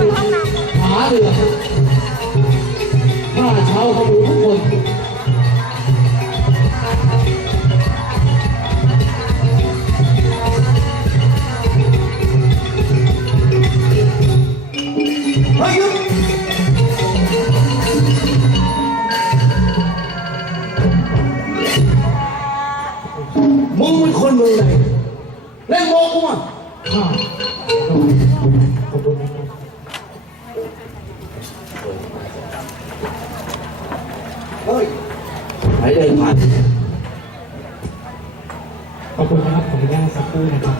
บุตรหาเรือข้าชาวขบูทุกคนเฮ้ยยุมึงเป็นคนเมืองไหนเล่นโมกูอะ เฮ้ยไหนเดินผ่านขอบคุณนะครับขออนุญาตสักครู่นะครับ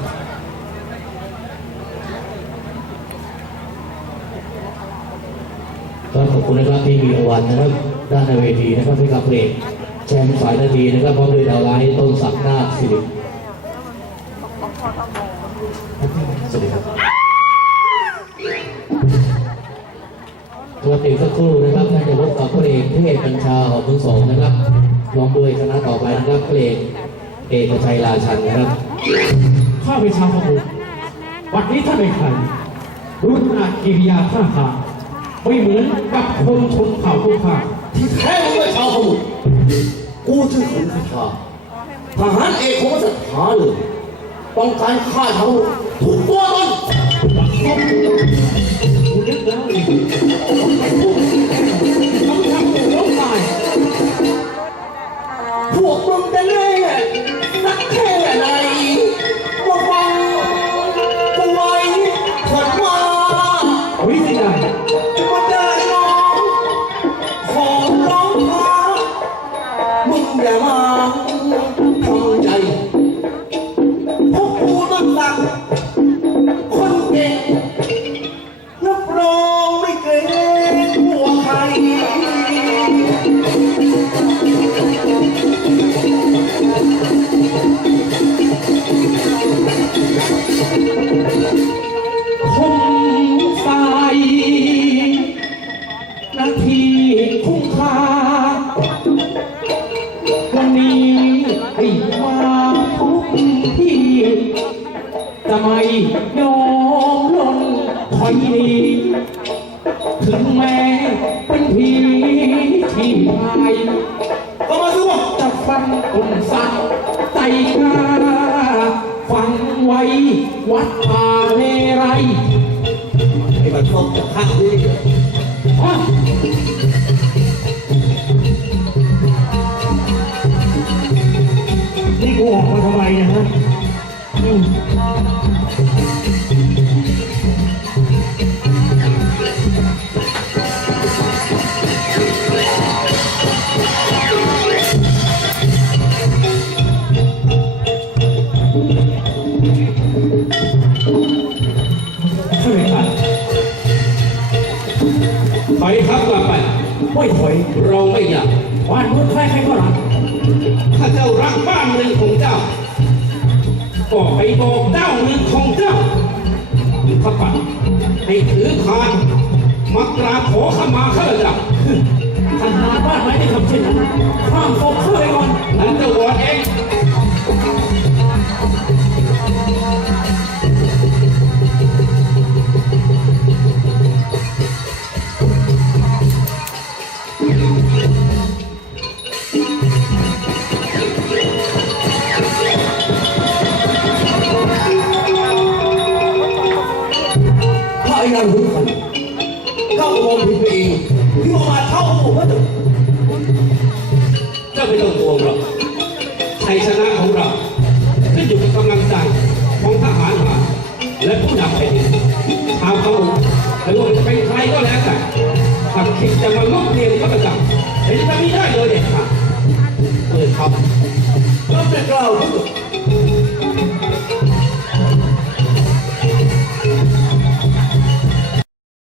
ก็ขอบคุณนะครับที่มีรางวัลนะครับ ด้านในเวทีนะครับให้กับเพลงแชมป์สายนาทีนะครับพร้อมด้วยดาวไลท์ต้นศักดิ์นาคสิริ ตัวเอกสักครู่นะครับท่านจะพบกับเพลงเทพกัญชาหอมมือสองนะครับร้องด้วยคณะต่อไปนะครับเพลงเอกชัยราชันนะครับข้าเป็นชาวพม่าวันนี้ท่านเป็นใครรุ่นอาจกิริยาท่าทางไม่เหมือนกับคนชนเผ่าทุกภาคที่แท้มึงเป็นชาวขมุดกูชื่อขุนคชาทหารเอกของสถาเลยต้องการฆ่าทั้งหมดทุกตัวตนกูนึกแล้ว รับรองไม่เกรงกลัวใครคงใสนาทีคุ้มค่าวันนี้ให้มาทุกที่จะไม่ย ถอยหนีถึงแม้เป็นผีที่พายก็มาสู้จะฟังคนสั่งใจกล้าฟังไว้ วัดป่าเลไรไอ้มันชอบจะฆ่า ถอยครับกลับไปไม่ถอยเราไม่อยากบ้านเมืองใครใครก็รักถ้าเจ้ารักบ้านเมืองของเจ้าก็ไปบอกเจ้าเมืองของเจ้าข้าปัดให้ถือคานมากราบขอขมาข้าพเจ้าทหารบ้านไหนได้ทำเช่นนั้นข้ามศพเข้าไปก่อนนั้นเจ้าวอนเอง พระยาหุนขันเข้ามองผิดไปเองที่มาเข้าผมว่าจะเจ้าไม่ต้องห่วหรอกชัยชนะของเราขึ้นอยู่กับกำลังใจของทหารมาและผู้นำแผ่นดินชาวเขาไม่ว่าจะเป็นใครก็แล้วแต่ถ้าคิดจะมาลบเลียนข้าพเจ้าเห็นจะไม่ได้เลยเด็ดขาดเปิดครับ